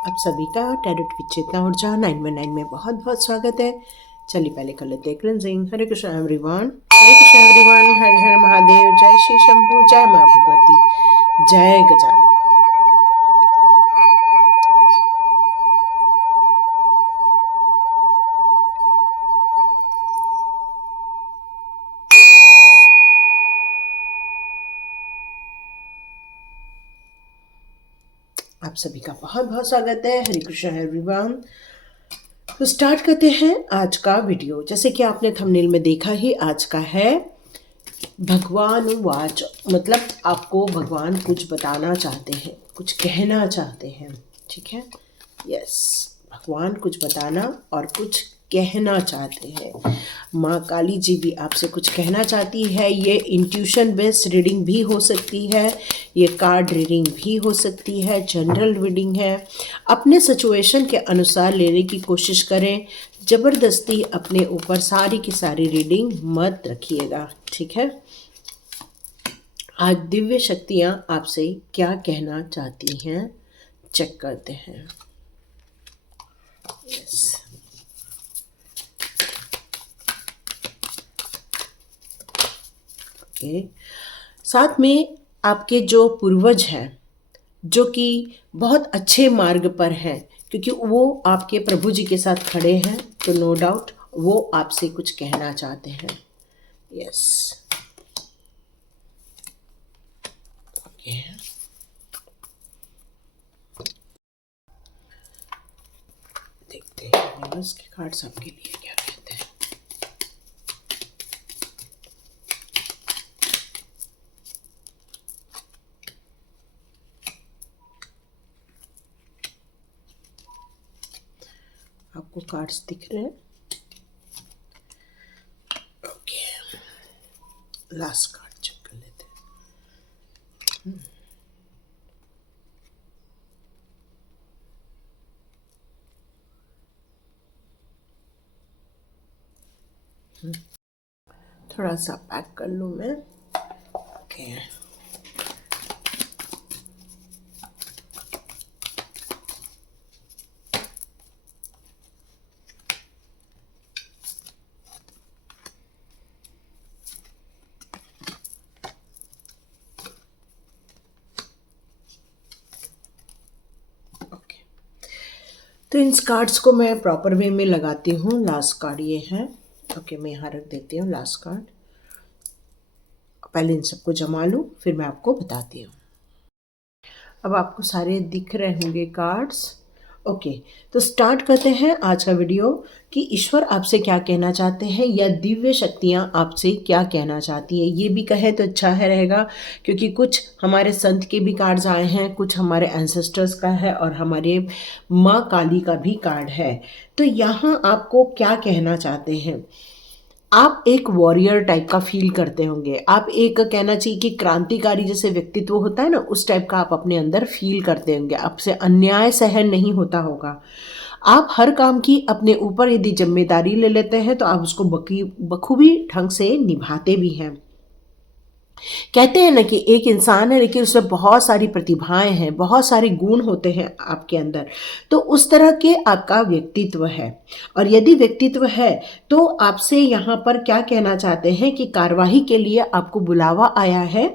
आप सभी का टैरोट विद चेतना ऊर्जा 919 में बहुत बहुत स्वागत है। चलिए पहले कर लेते हैं क्लिनजिंग। हरे कृष्ण एवरीवन, हरे कृष्ण एवरीवन, हर हर महादेव, जय श्री शंभू, जय माँ भगवती, जय गजानन। आप सभी का बहुत बहुत स्वागत है। हरे कृष्ण एवरीवन। तो स्टार्ट करते हैं आज का वीडियो। जैसे कि आपने थंबनेल में देखा ही, आज का है भगवान वाच, मतलब आपको भगवान कुछ बताना चाहते हैं, कुछ कहना चाहते हैं। ठीक है, यस, भगवान कुछ बताना और कुछ कहना चाहते हैं। माँ काली जी भी आपसे कुछ कहना चाहती है। ये इंट्यूशन बेस्ड रीडिंग भी हो सकती है, ये कार्ड रीडिंग भी हो सकती है, जनरल रीडिंग है। अपने सिचुएशन के अनुसार लेने की कोशिश करें। ज़बरदस्ती अपने ऊपर सारी की सारी रीडिंग मत रखिएगा, ठीक है। आज दिव्य शक्तियाँ आपसे क्या कहना चाहती हैं, चेक करते हैं। Yes, okay. साथ में आपके जो पूर्वज हैं, जो कि बहुत अच्छे मार्ग पर हैं, क्योंकि वो आपके प्रभु जी के साथ खड़े हैं, तो नो डाउट वो आपसे कुछ कहना चाहते हैं। Yes, okay. देखते हैं यूनिवर्स के कार्ड्स आपके लिए क्या कहते हैं। आपको कार्ड्स दिख रहे हैं? ओके, लास्ट कार्ड चेक कर लेते हैं। थोड़ा सा पैक कर लूँ मैं। ओके, तो इन कार्ड्स को मैं प्रॉपर वे में लगाती हूँ। लास्ट कार्ड ये है। ओके, मैं यहाँ रख देती हूँ लास्ट कार्ड। पहले इन सबको जमा लूँ, फिर मैं आपको बताती हूँ। अब आपको सारे दिख रहे होंगे कार्ड्स। ओके, तो स्टार्ट करते हैं आज का वीडियो कि ईश्वर आपसे क्या कहना चाहते हैं या दिव्य शक्तियाँ आपसे क्या कहना चाहती हैं। ये भी कहे तो अच्छा है रहेगा, क्योंकि कुछ हमारे संत के भी कार्ड्स आए हैं, कुछ हमारे एंसेस्टर्स का है और हमारे माँ काली का भी कार्ड है। तो यहाँ आपको क्या कहना चाहते हैं। आप एक वॉरियर टाइप का फील करते होंगे। आप एक, कहना चाहिए कि क्रांतिकारी जैसे व्यक्तित्व होता है ना, उस टाइप का आप अपने अंदर फील करते होंगे। आपसे अन्याय सहन नहीं होता होगा। आप हर काम की अपने ऊपर यदि जिम्मेदारी ले लेते हैं तो आप उसको बखूबी ढंग से निभाते भी हैं। कहते हैं ना कि एक इंसान है लेकिन उसमें बहुत सारी प्रतिभाएं हैं, बहुत सारे गुण होते हैं आपके अंदर। तो उस तरह के आपका व्यक्तित्व है। और यदि व्यक्तित्व है तो आपसे यहाँ पर क्या कहना चाहते हैं कि कार्यवाही के लिए आपको बुलावा आया है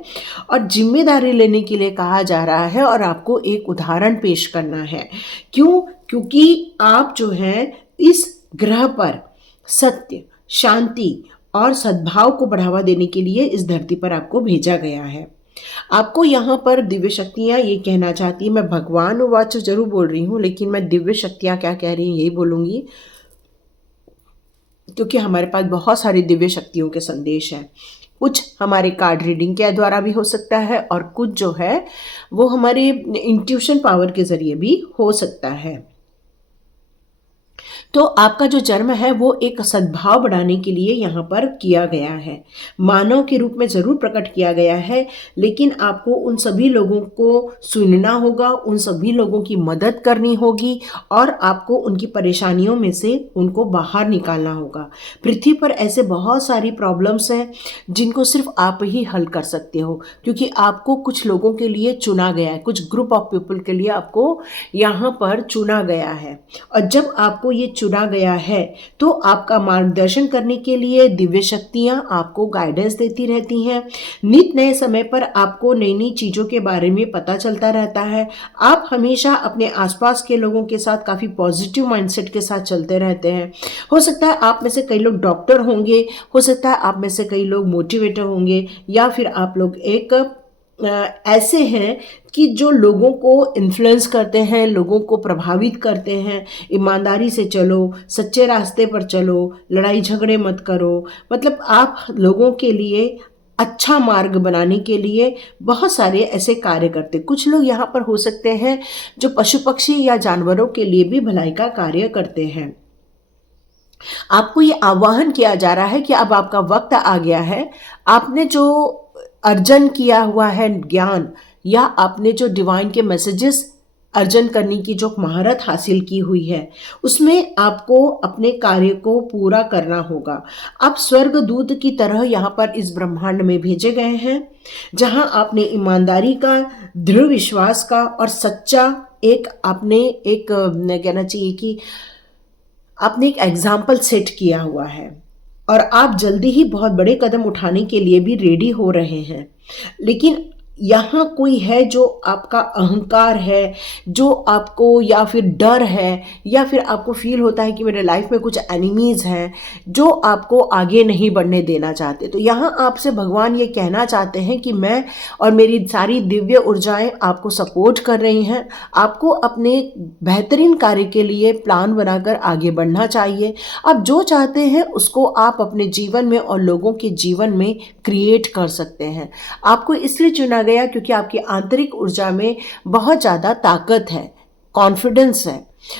और जिम्मेदारी लेने के लिए कहा जा रहा है और आपको एक उदाहरण पेश करना है। क्यों? क्योंकि आप जो हैं इस ग्रह पर सत्य, शांति और सद्भाव को बढ़ावा देने के लिए इस धरती पर आपको भेजा गया है। आपको यहाँ पर दिव्य शक्तियाँ ये कहना चाहती हैं, मैं भगवान वाच जरूर बोल रही हूँ लेकिन मैं दिव्य शक्तियाँ क्या कह रही हैं यही बोलूँगी, क्योंकि हमारे पास बहुत सारी दिव्य शक्तियों के संदेश हैं। कुछ हमारे कार्ड रीडिंग के द्वारा भी हो सकता है और कुछ जो है वो हमारे इंट्यूशन पावर के जरिए भी हो सकता है। तो आपका जो जन्म है वो एक सद्भाव बढ़ाने के लिए यहाँ पर किया गया है, मानव के रूप में ज़रूर प्रकट किया गया है, लेकिन आपको उन सभी लोगों को सुनना होगा, उन सभी लोगों की मदद करनी होगी और आपको उनकी परेशानियों में से उनको बाहर निकालना होगा। पृथ्वी पर ऐसे बहुत सारी प्रॉब्लम्स हैं जिनको सिर्फ आप ही हल कर सकते हो, क्योंकि आपको कुछ लोगों के लिए चुना गया है, कुछ ग्रुप ऑफ पीपल के लिए आपको यहाँ पर चुना गया है। और जब आपको ये चुना गया है तो आपका मार्गदर्शन करने के लिए दिव्य शक्तियाँ आपको गाइडेंस देती रहती हैं। नित नए समय पर आपको नई नई चीज़ों के बारे में पता चलता रहता है। आप हमेशा अपने आसपास के लोगों के साथ काफ़ी पॉजिटिव माइंडसेट के साथ चलते रहते हैं। हो सकता है आप में से कई लोग डॉक्टर होंगे, हो सकता है आप में से कई लोग मोटिवेटर होंगे, या फिर आप लोग एक ऐसे हैं कि जो लोगों को इन्फ्लुएंस करते हैं, लोगों को प्रभावित करते हैं। ईमानदारी से चलो, सच्चे रास्ते पर चलो, लड़ाई झगड़े मत करो। मतलब आप लोगों के लिए अच्छा मार्ग बनाने के लिए बहुत सारे ऐसे कार्य करते। कुछ लोग यहाँ पर हो सकते हैं जो पशु पक्षी या जानवरों के लिए भी भलाई का कार्य करते हैं। आपको ये आह्वान किया जा रहा है कि अब आपका वक्त आ गया है। आपने जो अर्जन किया हुआ है ज्ञान, या आपने जो डिवाइन के मैसेजेस अर्जन करने की जो महारत हासिल की हुई है, उसमें आपको अपने कार्य को पूरा करना होगा। आप स्वर्गदूत की तरह यहाँ पर इस ब्रह्मांड में भेजे गए हैं, जहाँ आपने ईमानदारी का, दृढ़ विश्वास का और सच्चा एक आपने एक कहना चाहिए कि आपने एक एग्जाम्पल सेट किया हुआ है, और आप जल्दी ही बहुत बड़े कदम उठाने के लिए भी रेडी हो रहे हैं। लेकिन यहाँ कोई है जो आपका अहंकार है, जो आपको या फिर डर है, या फिर आपको फील होता है कि मेरे लाइफ में कुछ एनिमीज़ हैं जो आपको आगे नहीं बढ़ने देना चाहते। तो यहाँ आपसे भगवान ये कहना चाहते हैं कि मैं और मेरी सारी दिव्य ऊर्जाएं आपको सपोर्ट कर रही हैं। आपको अपने बेहतरीन कार्य के लिए प्लान बनाकर आगे बढ़ना चाहिए। आप जो चाहते हैं उसको आप अपने जीवन में और लोगों के जीवन में क्रिएट कर सकते हैं। आपको इसलिए चुना गया क्योंकि आपकी आंतरिक ऊर्जा में बहुत ज़्यादा ताकत है, कॉन्फिडेंस है,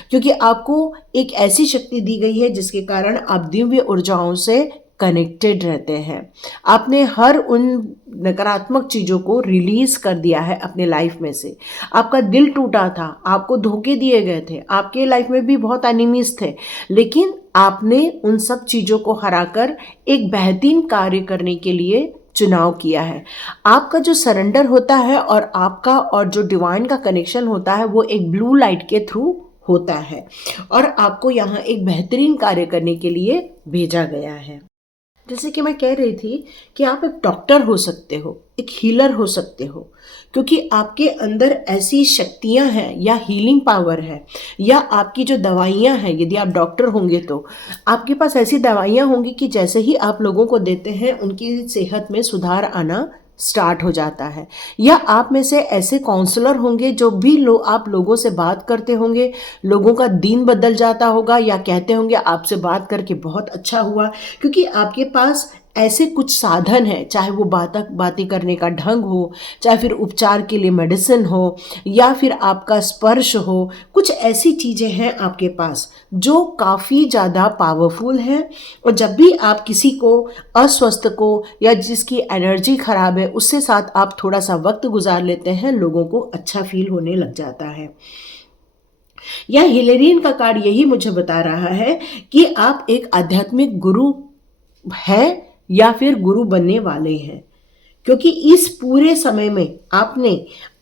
क्योंकि आपको एक ऐसी शक्ति दी गई है जिसके कारण आप दिव्य ऊर्जाओं से कनेक्टेड रहते हैं। आपने हर उन नकारात्मक चीज़ों को रिलीज़ कर दिया है अपने लाइफ में से। आपका दिल टूटा था, आपको धोखे दिए गए थे, आपके लाइफ में भी बहुत एनिमीज थे, लेकिन आपने उन सब चीज़ों को हराकर एक बेहतरीन कार्य करने के लिए चुनाव किया है। आपका जो सरेंडर होता है और आपका और जो डिवाइन का कनेक्शन होता है वो एक ब्लू लाइट के थ्रू होता है, और आपको यहाँ एक बेहतरीन कार्य करने के लिए भेजा गया है। जैसे कि मैं कह रही थी कि आप एक डॉक्टर हो सकते हो, एक हीलर हो सकते हो, क्योंकि आपके अंदर ऐसी शक्तियां हैं या हीलिंग पावर है, या आपकी जो दवाइयां हैं, यदि आप डॉक्टर होंगे तो आपके पास ऐसी दवाइयां होंगी कि जैसे ही आप लोगों को देते हैं उनकी सेहत में सुधार आना स्टार्ट हो जाता है। या आप में से ऐसे काउंसलर होंगे जो भी आप लोगों से बात करते होंगे, लोगों का दिन बदल जाता होगा, या कहते होंगे आपसे बात करके बहुत अच्छा हुआ, क्योंकि आपके पास ऐसे कुछ साधन हैं, चाहे वो बातें करने का ढंग हो, चाहे फिर उपचार के लिए मेडिसिन हो, या फिर आपका स्पर्श हो। कुछ ऐसी चीज़ें हैं आपके पास जो काफ़ी ज़्यादा पावरफुल हैं, और जब भी आप किसी को अस्वस्थ को या जिसकी एनर्जी ख़राब है उससे साथ आप थोड़ा सा वक्त गुजार लेते हैं, लोगों को अच्छा फील होने लग जाता है। यह हिलेरियन का कार्ड यही मुझे बता रहा है कि आप एक आध्यात्मिक गुरु हैं या फिर गुरु बनने वाले हैं, क्योंकि इस पूरे समय में आपने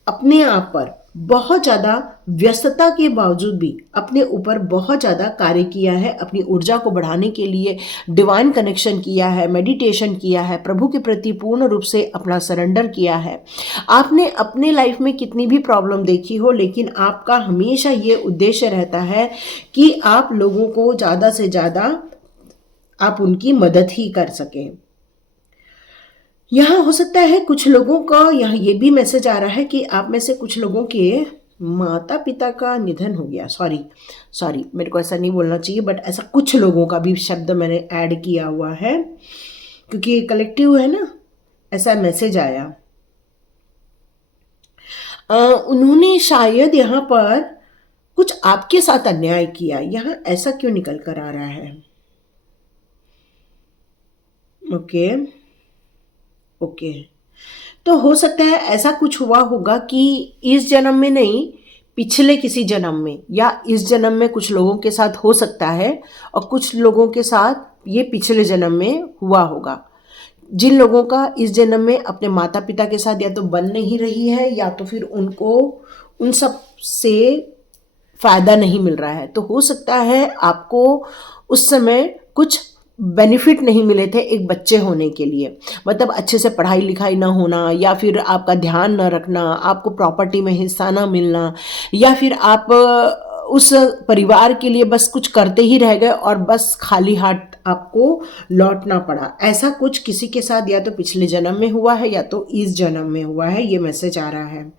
अपने आप पर बहुत ज़्यादा व्यस्तता के बावजूद भी अपने ऊपर बहुत ज़्यादा कार्य किया है, अपनी ऊर्जा को बढ़ाने के लिए डिवाइन कनेक्शन किया है, मेडिटेशन किया है, प्रभु के प्रति पूर्ण रूप से अपना सरेंडर किया है। आपने अपने लाइफ में कितनी भी प्रॉब्लम देखी हो, लेकिन आपका हमेशा ये उद्देश्य रहता है कि आप लोगों को ज़्यादा से ज़्यादा आप उनकी मदद ही कर सकें। यहाँ हो सकता है कुछ लोगों का यहाँ ये भी मैसेज आ रहा है कि आप में से कुछ लोगों के माता पिता का निधन हो गया। सॉरी, मेरे को ऐसा नहीं बोलना चाहिए, बट ऐसा कुछ लोगों का भी शब्द मैंने ऐड किया हुआ है, क्योंकि ये कलेक्टिव है ना, ऐसा मैसेज आया। उन्होंने शायद यहाँ पर कुछ आपके साथ अन्याय किया, यहाँ ऐसा क्यों निकल कर आ रहा है? ओके ओके, तो हो सकता है ऐसा कुछ हुआ होगा कि इस जन्म में नहीं, पिछले किसी जन्म में, या इस जन्म में कुछ लोगों के साथ हो सकता है और कुछ लोगों के साथ ये पिछले जन्म में हुआ होगा। जिन लोगों का इस जन्म में अपने माता पिता के साथ या तो बन नहीं रही है या तो फिर उनको उन सब से फायदा नहीं मिल रहा है, तो हो सकता है आपको उस समय कुछ बेनिफिट नहीं मिले थे एक बच्चे होने के लिए। मतलब अच्छे से पढ़ाई लिखाई ना होना, या फिर आपका ध्यान न रखना, आपको प्रॉपर्टी में हिस्सा ना मिलना, या फिर आप उस परिवार के लिए बस कुछ करते ही रह गए और बस खाली हाथ आपको लौटना पड़ा। ऐसा कुछ किसी के साथ या तो पिछले जन्म में हुआ है या तो इस जन्म में हुआ है, ये मैसेज आ रहा है।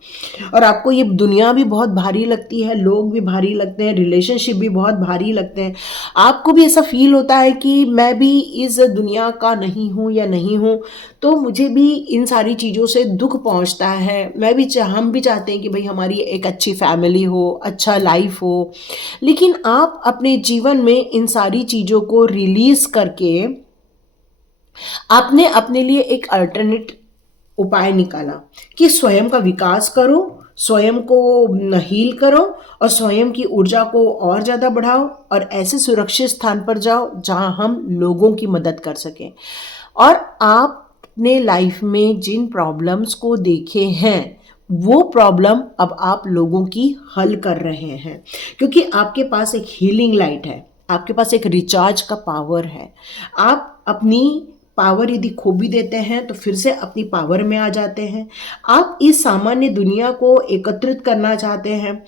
और आपको ये दुनिया भी बहुत भारी लगती है, लोग भी भारी लगते हैं, रिलेशनशिप भी बहुत भारी लगते हैं। आपको भी ऐसा फील होता है कि मैं भी इस दुनिया का नहीं हूँ या नहीं हूँ, तो मुझे भी इन सारी चीज़ों से दुख पहुँचता है। हम भी चाहते हैं कि भाई हमारी एक अच्छी फैमिली हो, अच्छा लाइफ हो, लेकिन आप अपने जीवन में इन सारी चीज़ों को रिलीज करके आपने अपने लिए एक अल्टरनेट उपाय निकाला कि स्वयं का विकास करो, स्वयं को हील करो और स्वयं की ऊर्जा को और ज़्यादा बढ़ाओ और ऐसे सुरक्षित स्थान पर जाओ जहां हम लोगों की मदद कर सकें। और आपने लाइफ में जिन प्रॉब्लम्स को देखे हैं वो प्रॉब्लम अब आप लोगों की हल कर रहे हैं, क्योंकि आपके पास एक हीलिंग लाइट है, आपके पास एक रिचार्ज का पावर है। आप अपनी पावर यदि खो भी देते हैं तो फिर से अपनी पावर में आ जाते हैं। आप इस सामान्य दुनिया को एकत्रित करना चाहते हैं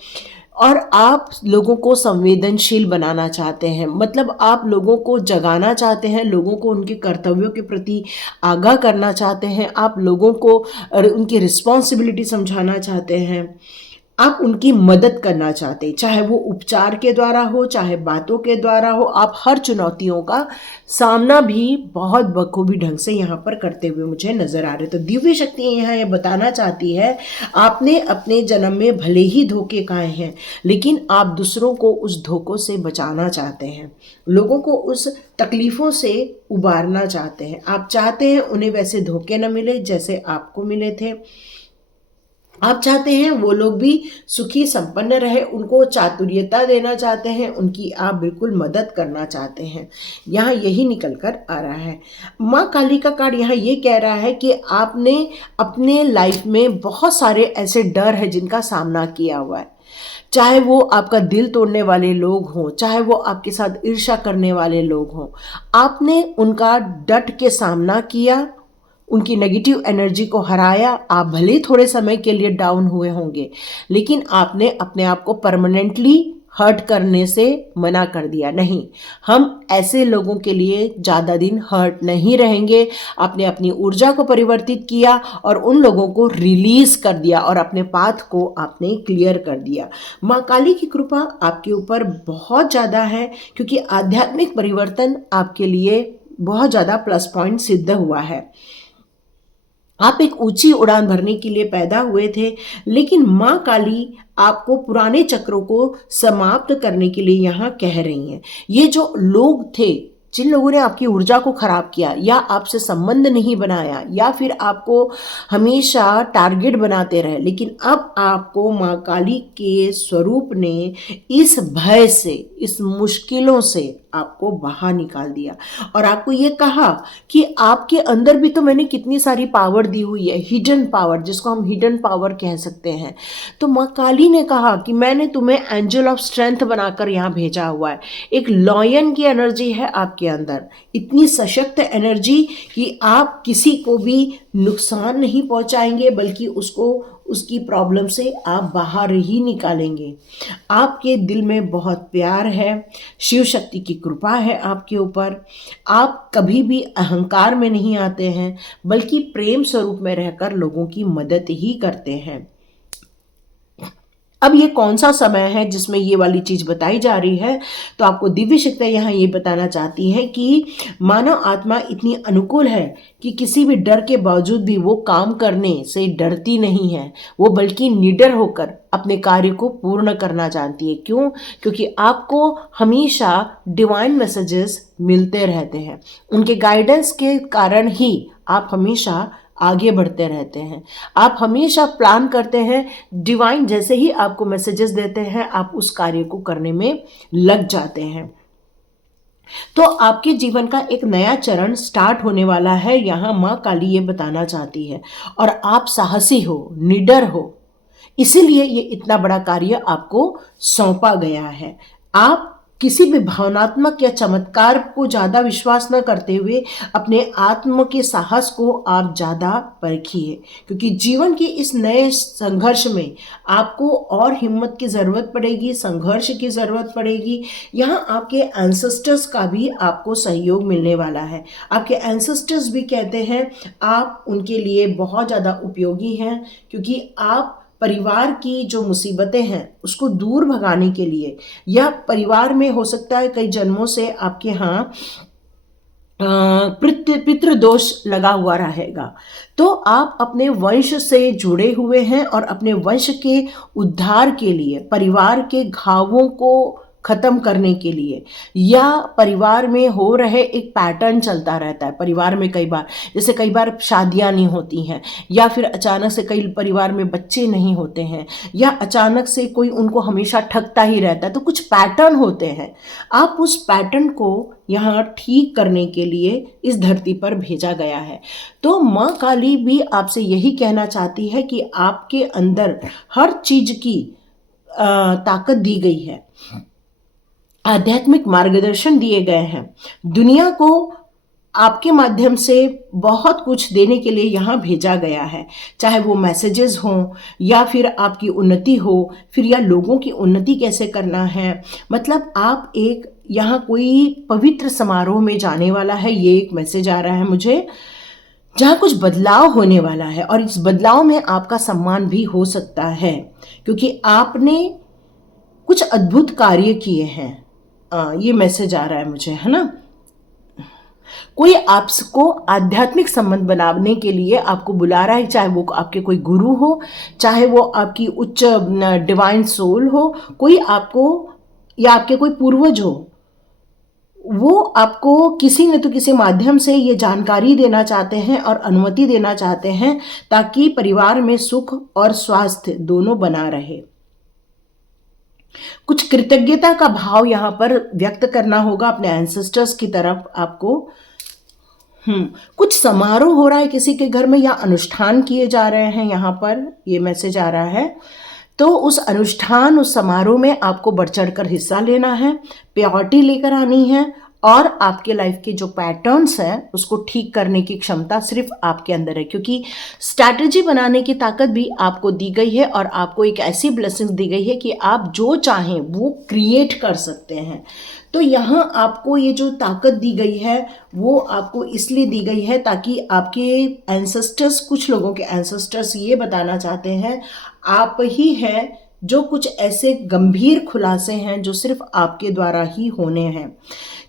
और आप लोगों को संवेदनशील बनाना चाहते हैं। मतलब आप लोगों को जगाना चाहते हैं, लोगों को उनके कर्तव्यों के प्रति आगाह करना चाहते हैं, आप लोगों को उनकी रिस्पॉन्सिबिलिटी समझाना चाहते हैं, आप उनकी मदद करना चाहते हैं, चाहे वो उपचार के द्वारा हो, चाहे बातों के द्वारा हो। आप हर चुनौतियों का सामना भी बहुत बखूबी ढंग से यहाँ पर करते हुए मुझे नजर आ रहे। तो दिव्य शक्ति यहाँ ये बताना चाहती है, आपने अपने जन्म में भले ही धोखे खाए हैं, लेकिन आप दूसरों को उस धोखों से बचाना चाहते हैं, लोगों को उस तकलीफों से उबारना चाहते हैं। आप चाहते हैं उन्हें वैसे धोखे न मिले जैसे आपको मिले थे। आप चाहते हैं वो लोग भी सुखी संपन्न रहे, उनको चातुर्यता देना चाहते हैं, उनकी आप बिल्कुल मदद करना चाहते हैं। यहाँ यही निकल कर आ रहा है। माँ काली का कार्ड यहाँ ये कह रहा है कि आपने अपने लाइफ में बहुत सारे ऐसे डर है जिनका सामना किया हुआ है, चाहे वो आपका दिल तोड़ने वाले लोग हों, चाहे वो आपके साथ ईर्ष्या करने वाले लोग हों। आपने उनका डट के सामना किया, उनकी नेगेटिव एनर्जी को हराया। आप भले ही थोड़े समय के लिए डाउन हुए होंगे, लेकिन आपने अपने आप को परमानेंटली हर्ट करने से मना कर दिया। नहीं, हम ऐसे लोगों के लिए ज़्यादा दिन हर्ट नहीं रहेंगे। आपने अपनी ऊर्जा को परिवर्तित किया और उन लोगों को रिलीज कर दिया और अपने पाथ को आपने क्लियर कर दिया। माँ काली की कृपा आपके ऊपर बहुत ज़्यादा है, क्योंकि आध्यात्मिक परिवर्तन आपके लिए बहुत ज़्यादा प्लस पॉइंट सिद्ध हुआ है। आप एक ऊंची उड़ान भरने के लिए पैदा हुए थे, लेकिन माँ काली आपको पुराने चक्रों को समाप्त करने के लिए यहाँ कह रही हैं। ये जो लोग थे, जिन लोगों ने आपकी ऊर्जा को खराब किया या आपसे संबंध नहीं बनाया या फिर आपको हमेशा टारगेट बनाते रहे, लेकिन अब आपको माँ काली के स्वरूप ने इस भय से, इस मुश्किलों से आपको बाहर निकाल दिया और आपको ये कहा कि आपके अंदर भी तो मैंने कितनी सारी पावर दी हुई है, हिडन पावर, जिसको हम हिडन पावर कह सकते हैं। तो माँ काली ने कहा कि मैंने तुम्हें एंजल ऑफ स्ट्रेंथ बनाकर यहाँ भेजा हुआ है। एक लॉयन की एनर्जी है आपके अंदर, इतनी सशक्त एनर्जी कि आप किसी को भी नुकसान नहीं पहुंचाएंगे, बल्कि उसको उसकी प्रॉब्लम से आप बाहर ही निकालेंगे। आपके दिल में बहुत प्यार है, शिव शक्ति की कृपा है आपके ऊपर। आप कभी भी अहंकार में नहीं आते हैं, बल्कि प्रेम स्वरूप में रहकर लोगों की मदद ही करते हैं। अब ये कौन सा समय है जिसमें ये वाली चीज बताई जा रही है? तो आपको दिव्य शक्ति यहाँ ये बताना चाहती है कि मानव आत्मा इतनी अनुकूल है कि किसी भी डर के बावजूद भी वो काम करने से डरती नहीं है, वो बल्कि निडर होकर अपने कार्य को पूर्ण करना जानती है। क्यों? क्योंकि आपको हमेशा डिवाइन मैसेजेस मिलते रहते हैं। उनके गाइडेंस के कारण ही आप हमेशा आगे बढ़ते रहते हैं। आप हमेशा प्लान करते हैं, डिवाइन जैसे ही आपको मैसेजेस देते हैं आप उस कार्य को करने में लग जाते हैं। तो आपके जीवन का एक नया चरण स्टार्ट होने वाला है, यहाँ माँ काली ये बताना चाहती है। और आप साहसी हो, निडर हो, इसीलिए ये इतना बड़ा कार्य आपको सौंपा गया है। आप किसी भी भावनात्मक या चमत्कार को ज़्यादा विश्वास न करते हुए अपने आत्म के साहस को आप ज़्यादा परखिए, क्योंकि जीवन के इस नए संघर्ष में आपको और हिम्मत की ज़रूरत पड़ेगी, संघर्ष की ज़रूरत पड़ेगी। यहाँ आपके एंसेस्टर्स का भी आपको सहयोग मिलने वाला है। आपके एंसेस्टर्स भी कहते हैं आप उनके लिए बहुत ज़्यादा उपयोगी हैं, क्योंकि आप परिवार की जो मुसीबतें हैं उसको दूर भगाने के लिए, या परिवार में हो सकता है कई जन्मों से आपके यहाँ पितृदोष लगा हुआ रहेगा, तो आप अपने वंश से जुड़े हुए हैं और अपने वंश के उद्धार के लिए, परिवार के घावों को खत्म करने के लिए, या परिवार में हो रहे एक पैटर्न चलता रहता है। परिवार में कई बार शादियां नहीं होती हैं, या फिर अचानक से कई परिवार में बच्चे नहीं होते हैं, या अचानक से कोई उनको हमेशा ठगता ही रहता है। तो कुछ पैटर्न होते हैं, आप उस पैटर्न को यहाँ ठीक करने के लिए इस धरती पर भेजा गया है। तो माँ काली भी आपसे यही कहना चाहती है कि आपके अंदर हर चीज की ताकत दी गई है, आध्यात्मिक मार्गदर्शन दिए गए हैं, दुनिया को आपके माध्यम से बहुत कुछ देने के लिए यहाँ भेजा गया है। चाहे वो मैसेजेस हों, या फिर आपकी उन्नति हो, फिर या लोगों की उन्नति कैसे करना है। मतलब आप एक यहाँ कोई पवित्र समारोह में जाने वाला है, ये एक मैसेज आ रहा है मुझे, जहाँ कुछ बदलाव होने वाला है। और इस बदलाव में आपका सम्मान भी हो सकता है, क्योंकि आपने कुछ अद्भुत कार्य किए हैं। ये मैसेज आ रहा है मुझे, है ना। कोई आपको आध्यात्मिक संबंध बनाने के लिए आपको बुला रहा है, चाहे वो आपके कोई गुरु हो, चाहे वो आपकी उच्च डिवाइन सोल हो, कोई आपको या आपके कोई पूर्वज हो, वो आपको किसी न तो किसी माध्यम से ये जानकारी देना चाहते हैं और अनुमति देना चाहते हैं, ताकि परिवार में सुख और स्वास्थ्य दोनों बना रहे। कुछ कृतज्ञता का भाव यहाँ पर व्यक्त करना होगा अपने एंसेस्टर्स की तरफ आपको। कुछ समारोह हो रहा है किसी के घर में, या अनुष्ठान किए जा रहे हैं, यहाँ पर ये मैसेज आ रहा है। तो उस अनुष्ठान, उस समारोह में आपको बढ़ चढ़ कर हिस्सा लेना है, प्योरिटी लेकर आनी है, और आपके लाइफ के जो पैटर्न्स हैं उसको ठीक करने की क्षमता सिर्फ आपके अंदर है, क्योंकि स्ट्रैटेजी बनाने की ताकत भी आपको दी गई है, और आपको एक ऐसी ब्लेसिंग्स दी गई है कि आप जो चाहें वो क्रिएट कर सकते हैं। तो यहाँ आपको ये जो ताकत दी गई है वो आपको इसलिए दी गई है ताकि आपके एंसेस्टर्स, कुछ लोगों के एंसेस्टर्स ये बताना चाहते हैं आप ही हैं जो कुछ ऐसे गंभीर खुलासे हैं जो सिर्फ आपके द्वारा ही होने हैं,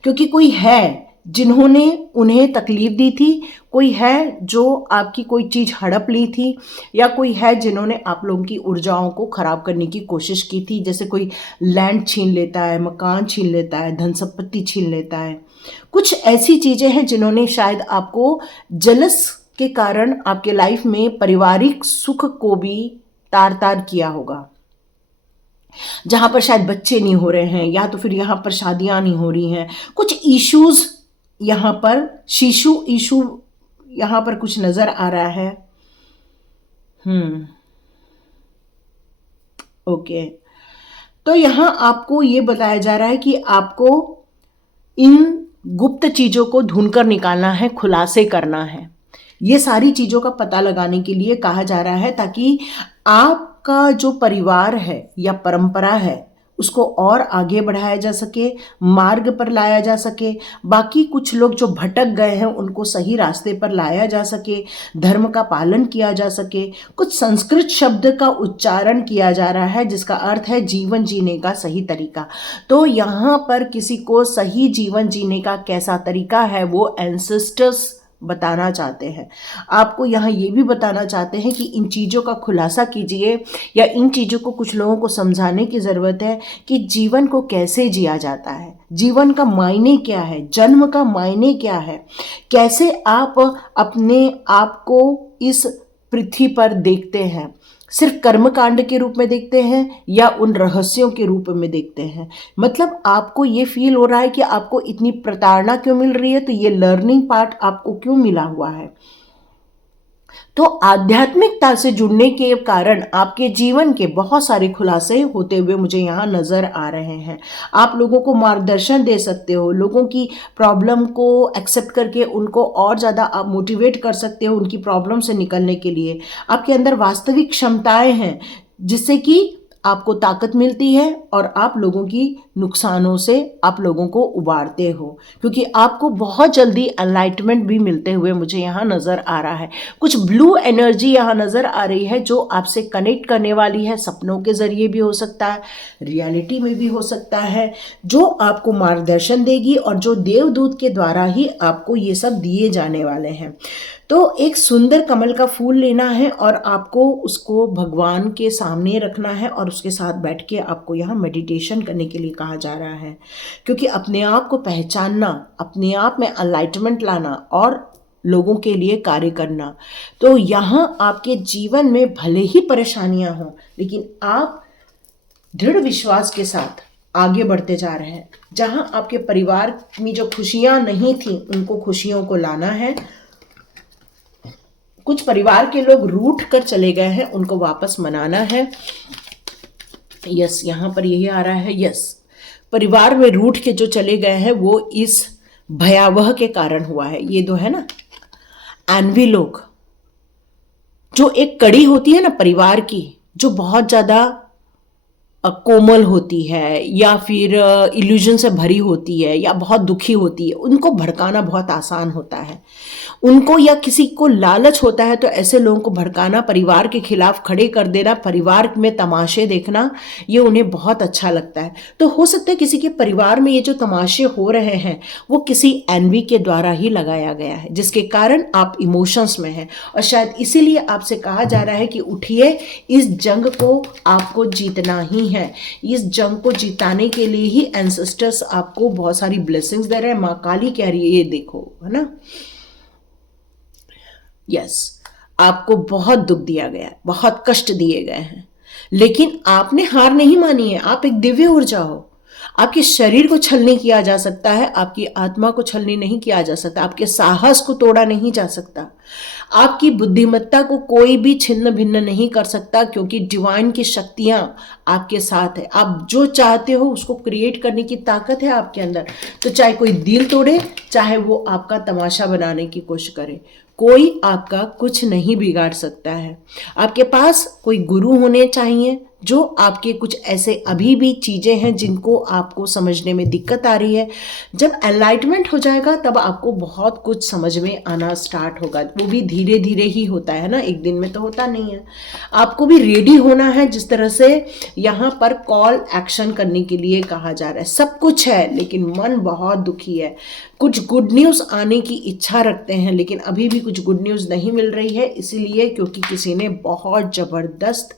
क्योंकि कोई है जिन्होंने उन्हें तकलीफ दी थी, कोई है जो आपकी कोई चीज़ हड़प ली थी, या कोई है जिन्होंने आप लोगों की ऊर्जाओं को खराब करने की कोशिश की थी। जैसे कोई लैंड छीन लेता है, मकान छीन लेता है, धन संपत्ति छीन लेता है। कुछ ऐसी चीज़ें हैं जिन्होंने शायद आपको जलस के कारण आपके लाइफ में पारिवारिक सुख को भी तार तार किया होगा, जहाँ पर शायद बच्चे नहीं हो रहे हैं, या तो फिर यहाँ पर शादियाँ नहीं हो रही हैं। कुछ इश्यूज यहाँ पर, शिशु इशू यहाँ पर कुछ नज़र आ रहा है। ओके, तो यहाँ आपको ये बताया जा रहा है कि आपको इन गुप्त चीज़ों को ढूंढकर निकालना है, खुलासे करना है। ये सारी चीज़ों का पता लगाने के लिए कहा जा रहा है, ताकि आपका जो परिवार है या परंपरा है उसको और आगे बढ़ाया जा सके, मार्ग पर लाया जा सके, बाकी कुछ लोग जो भटक गए हैं उनको सही रास्ते पर लाया जा सके, धर्म का पालन किया जा सके। कुछ संस्कृत शब्द का उच्चारण किया जा रहा है जिसका अर्थ है जीवन जीने का सही तरीका। तो यहाँ पर किसी को सही जीवन जीने का कैसा तरीका है वो एंसेस्टर्स बताना चाहते हैं। आपको यहाँ ये भी बताना चाहते हैं कि इन चीज़ों का खुलासा कीजिए, या इन चीज़ों को कुछ लोगों को समझाने की ज़रूरत है कि जीवन को कैसे जिया जाता है, जीवन का मायने क्या है, जन्म का मायने क्या है, कैसे आप अपने आप को इस पृथ्वी पर देखते हैं। सिर्फ कर्मकांड के रूप में देखते हैं या उन रहस्यों के रूप में देखते हैं। मतलब आपको ये फील हो रहा है कि आपको इतनी प्रताड़ना क्यों मिल रही है, तो ये लर्निंग पार्ट आपको क्यों मिला हुआ है। तो आध्यात्मिकता से जुड़ने के कारण आपके जीवन के बहुत सारे खुलासे होते हुए मुझे यहाँ नज़र आ रहे हैं। आप लोगों को मार्गदर्शन दे सकते हो, लोगों की प्रॉब्लम को एक्सेप्ट करके उनको और ज़्यादा आप मोटिवेट कर सकते हो उनकी प्रॉब्लम से निकलने के लिए। आपके अंदर वास्तविक क्षमताएं हैं जिससे कि आपको ताकत मिलती है और आप लोगों की नुकसानों से आप लोगों को उबारते हो, क्योंकि आपको बहुत जल्दी एनलाइटमेंट भी मिलते हुए मुझे यहाँ नज़र आ रहा है। कुछ ब्लू एनर्जी यहाँ नज़र आ रही है जो आपसे कनेक्ट करने वाली है। सपनों के ज़रिए भी हो सकता है, रियलिटी में भी हो सकता है, जो आपको मार्गदर्शन देगी और जो देवदूत के द्वारा ही आपको ये सब दिए जाने वाले हैं। तो एक सुंदर कमल का फूल लेना है और आपको उसको भगवान के सामने रखना है और उसके साथ बैठ के आपको यहाँ मेडिटेशन करने के लिए कहा जा रहा है, क्योंकि अपने आप को पहचानना, अपने आप में एनलाइटमेंट लाना और लोगों के लिए कार्य करना। तो यहाँ आपके जीवन में भले ही परेशानियां हों, लेकिन आप दृढ़ विश्वास के साथ आगे बढ़ते जा रहे हैं। जहाँ आपके परिवार में जो खुशियां नहीं थी उनको खुशियों को लाना है। कुछ परिवार के लोग रूठ कर चले गए हैं, उनको वापस मनाना है। यस, यहाँ पर यही आ रहा है। यस, परिवार में रूठ के जो चले गए हैं वो इस भयावह के कारण हुआ है। ये दो है ना एनवी लोग, जो एक कड़ी होती है ना परिवार की, जो बहुत ज़्यादा कोमल होती है या फिर इल्यूजन से भरी होती है या बहुत दुखी होती है, उनको भड़काना बहुत आसान होता है। उनको या किसी को लालच होता है तो ऐसे लोगों को भड़काना, परिवार के खिलाफ खड़े कर देना, परिवार में तमाशे देखना, ये उन्हें बहुत अच्छा लगता है। तो हो सकता है किसी के परिवार में ये जो तमाशे हो रहे हैं वो किसी एनवी के द्वारा ही लगाया गया है, जिसके कारण आप इमोशंस में हैं और शायद इसीलिए आपसे कहा जा रहा है कि उठिए, इस जंग को आपको जीतना ही है। इस जंग को जिताने के लिए ही एंसेस्टर्स आपको बहुत सारी ब्लेसिंग्स दे रहे हैं। माँ काली कह रही है, ये देखो, है ना। यस, आपको बहुत दुख दिया गया है, बहुत कष्ट दिए गए हैं, लेकिन आपने हार नहीं मानी है। आप एक दिव्य ऊर्जा हो। आपके शरीर को छलनी किया जा सकता है, आपकी आत्मा को छलनी नहीं किया जा सकता, आपके साहस को तोड़ा नहीं जा सकता, आपकी बुद्धिमत्ता को कोई भी छिन्न भिन्न नहीं कर सकता, क्योंकि डिवाइन की शक्तियां आपके साथ है। आप जो चाहते हो उसको क्रिएट करने की ताकत है आपके अंदर। तो चाहे कोई दिल तोड़े, चाहे वो आपका तमाशा बनाने की कोशिश करे, कोई आपका कुछ नहीं बिगाड़ सकता है। आपके पास कोई गुरु होने चाहिए जो आपके कुछ ऐसे अभी भी चीज़ें हैं जिनको आपको समझने में दिक्कत आ रही है। जब एनलाइटमेंट हो जाएगा तब आपको बहुत कुछ समझ में आना स्टार्ट होगा। वो भी धीरे धीरे ही होता है ना, एक दिन में तो होता नहीं है। आपको भी रेडी होना है, जिस तरह से यहाँ पर कॉल एक्शन करने के लिए कहा जा रहा है। सब कुछ है लेकिन मन बहुत दुखी है। कुछ गुड न्यूज़ आने की इच्छा रखते हैं लेकिन अभी भी कुछ गुड न्यूज़ नहीं मिल रही है, इसीलिए क्योंकि किसी ने बहुत ज़बरदस्त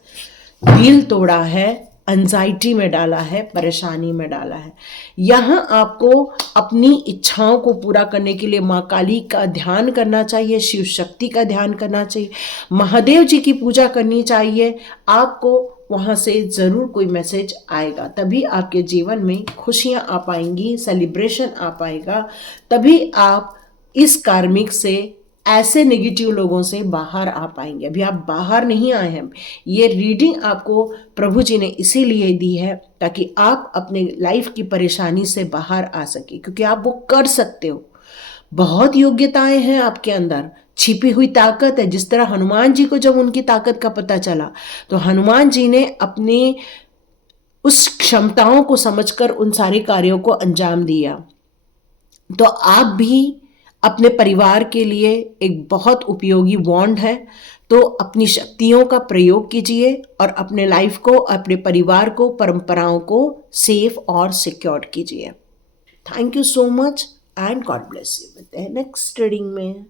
दिल तोड़ा है, एंजाइटी में डाला है, परेशानी में डाला है। यहाँ आपको अपनी इच्छाओं को पूरा करने के लिए माँ काली का ध्यान करना चाहिए, शिव शक्ति का ध्यान करना चाहिए, महादेव जी की पूजा करनी चाहिए। आपको वहाँ से ज़रूर कोई मैसेज आएगा, तभी आपके जीवन में खुशियाँ आ पाएंगी, सेलिब्रेशन आ पाएगा, तभी आप इस कार्मिक से, ऐसे नेगेटिव लोगों से बाहर आ पाएंगे। अभी आप बाहर नहीं आए हैं। ये रीडिंग आपको प्रभु जी ने इसीलिए दी है ताकि आप अपने लाइफ की परेशानी से बाहर आ सके, क्योंकि आप वो कर सकते हो। बहुत योग्यताएं हैं आपके अंदर, छिपी हुई ताकत है। जिस तरह हनुमान जी को जब उनकी ताकत का पता चला तो हनुमान जी ने अपने उस क्षमताओं को समझकर उन सारे कार्यों को अंजाम दिया। तो आप भी अपने परिवार के लिए एक बहुत उपयोगी बॉन्ड है। तो अपनी शक्तियों का प्रयोग कीजिए और अपने लाइफ को, अपने परिवार को, परंपराओं को सेफ और सिक्योर कीजिए। Thank you so much and God bless you. मिलते हैं नेक्स्ट रीडिंग में।